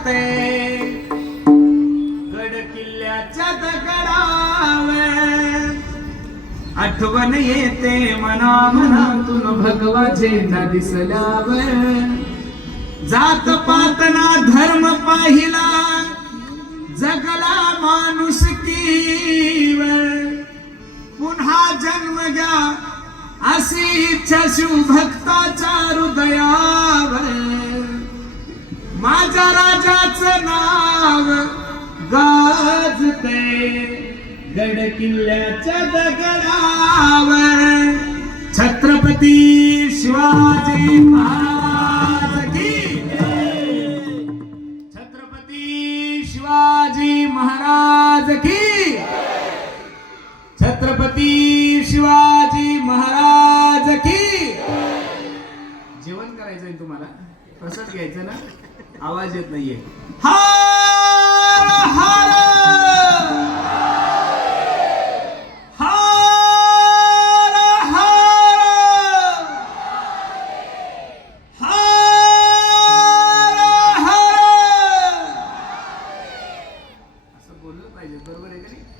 गाजते गड किल्ल्याच्या दगडावर आठवण येते मना मनातून भगवा झेंडा दिसल्यावर जात पातना धर्म पाहिला जगला माणुसकीवर पुन्हा जन्म घ्या अशी इच्छा शिवभक्ताच्या हृदयावर माझ्या राजाचं नाव गाजते गड किल्ल्याच्या दगडावर छत्रपती शिवाजी महाराज की छत्रपती शिवाजी महाराज की छत्रपती शिवाजी महाराज की जेवण करायचंय तुम्हाला प्रसाद घ्यायचा ना आवाज येत नाहीये हर हर